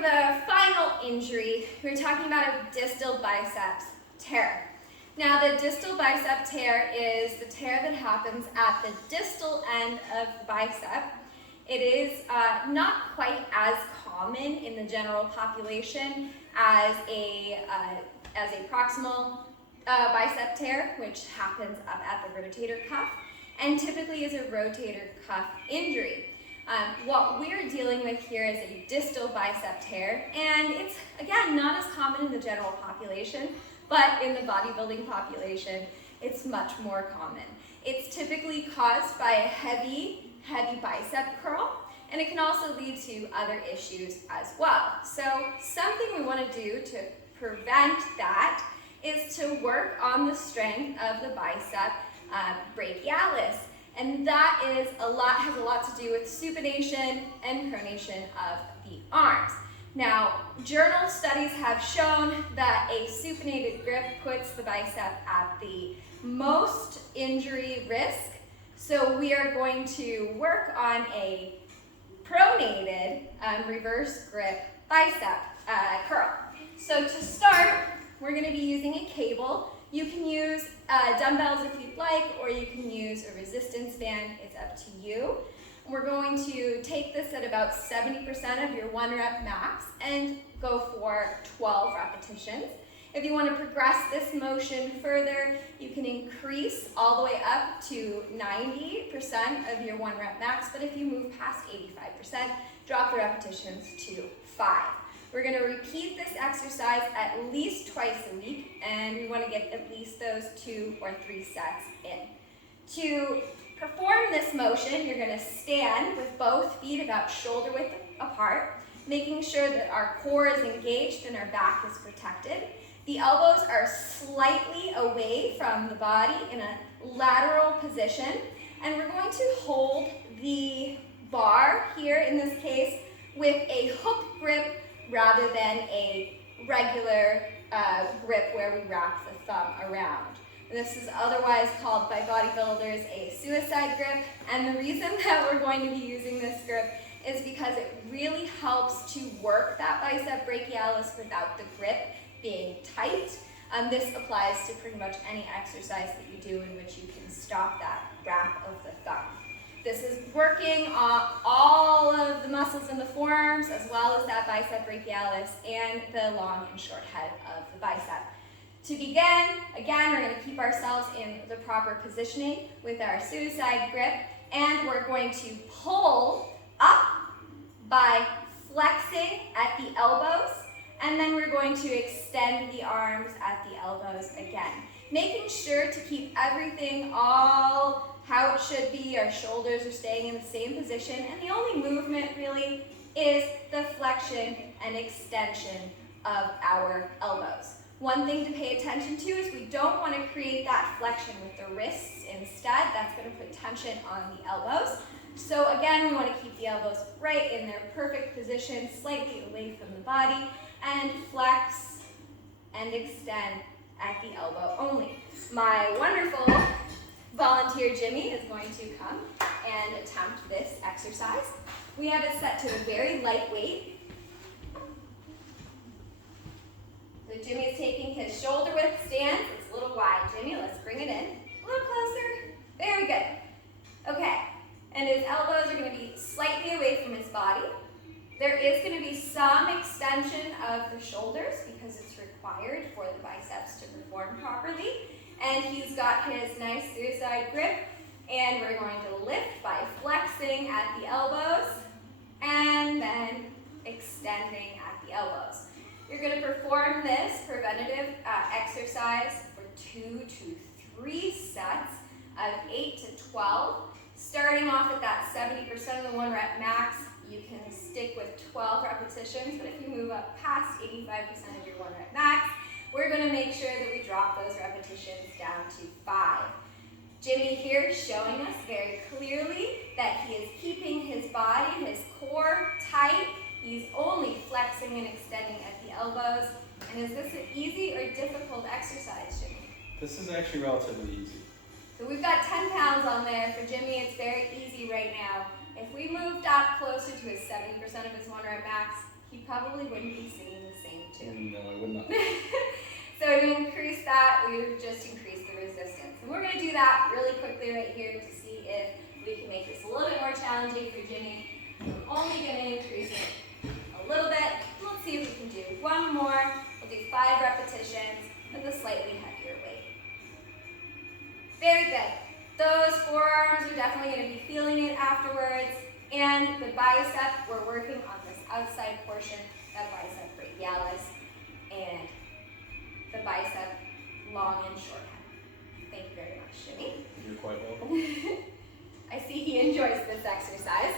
for the final injury, we're talking about a distal biceps tear. Now, the distal bicep tear is the tear that happens at the distal end of the bicep. It is not quite as common in the general population as a proximal bicep tear, which happens up at the rotator cuff, and typically is a rotator cuff injury. What we're dealing with here is a distal bicep tear, and it's, again, not as common in the general population, but in the bodybuilding population, it's much more common. It's typically caused by a heavy bicep curl, and it can also lead to other issues as well. So something we want to do to prevent that is to work on the strength of the bicep brachialis. And that has a lot to do with supination and pronation of the arms. Now, journal studies have shown that a supinated grip puts the bicep at the most injury risk. So we are going to work on a pronated reverse grip bicep curl. So to start, we're going to be using a cable. You can use dumbbells if you'd like, or you can use a resistance band. It's up to you. We're going to take this at about 70% of your 1 rep max and go for 12 repetitions. If you want to progress this motion further, you can increase all the way up to 90% of your 1 rep max, but if you move past 85%, drop the repetitions to 5. We're going to repeat this exercise at least twice a week, and we want to get at least those 2 or 3 sets in. To perform this motion, you're going to stand with both feet about shoulder width apart, making sure that our core is engaged and our back is protected. The elbows are slightly away from the body in a lateral position, and we're going to hold the bar here, in this case, with a hook grip rather than a regular grip where we wrap the thumb around. This is otherwise called by bodybuilders a suicide grip, and the reason that we're going to be using this grip is because it really helps to work that bicep brachialis without the grip being tight. This applies to pretty much any exercise that you do in which you can stop that wrap of the thumb. This is working on all of the muscles in the forearms, as well as that bicep brachialis and the long and short head of the bicep. To begin, again, we're going to keep ourselves in the proper positioning with our suicide grip, and we're going to pull up by flexing at the elbows, and then we're going to extend the arms at the elbows again, making sure to keep everything all how it should be. Our shoulders are staying in the same position, and the only movement really is the flexion and extension of our elbows. One thing to pay attention to is we don't want to create that flexion with the wrists instead. That's going to put tension on the elbows. So again, we want to keep the elbows right in their perfect position, slightly away from the body, and flex and extend at the elbow only. My wonderful volunteer Jimmy is going to come and attempt this exercise. We have it set to a very light weight. So Jimmy is taking his shoulder width stance. It's a little wide. Jimmy, let's bring it in. A little closer. Very good. Okay. And his elbows are going to be slightly away from his body. There is going to be some extension of the shoulders because it's required for the biceps to perform properly. And he's got his nice suicide grip, and we're going to lift by flexing at the elbows and then extending at the elbows. You're going to perform this preventative exercise for 2 to 3 sets of 8 to 12. Starting off at that 70% of the 1 rep max, you can stick with 12 repetitions, but if you move up past 85% of your 1 rep max, we're going to make sure that we drop those repetitions down to 5. Jimmy here is showing us very clearly that he is keeping his body, his core tight. He's only flexing and extending at the elbows. And is this an easy or difficult exercise, Jimmy? This is actually relatively easy. So we've got 10 pounds on there. For Jimmy, it's very easy right now. If we moved up closer to his 70% of his 1 rep max, he probably wouldn't be singing the same tune. No, I would not. So to increase that, we would just increase the resistance. And we're going to do that really quickly right here to see if we can make this a little bit more challenging for Jimmy. I'm only going to increase it a little bit. Let's see if we can do one more. We'll do 5 repetitions with a slightly heavier weight. Very good. Those forearms are definitely going to be feeling it afterwards. And the bicep, we're working on this outside portion, that bicep brachialis, and the bicep long and short head. Thank you very much, Jimmy. You're quite welcome. I see he enjoys this exercise.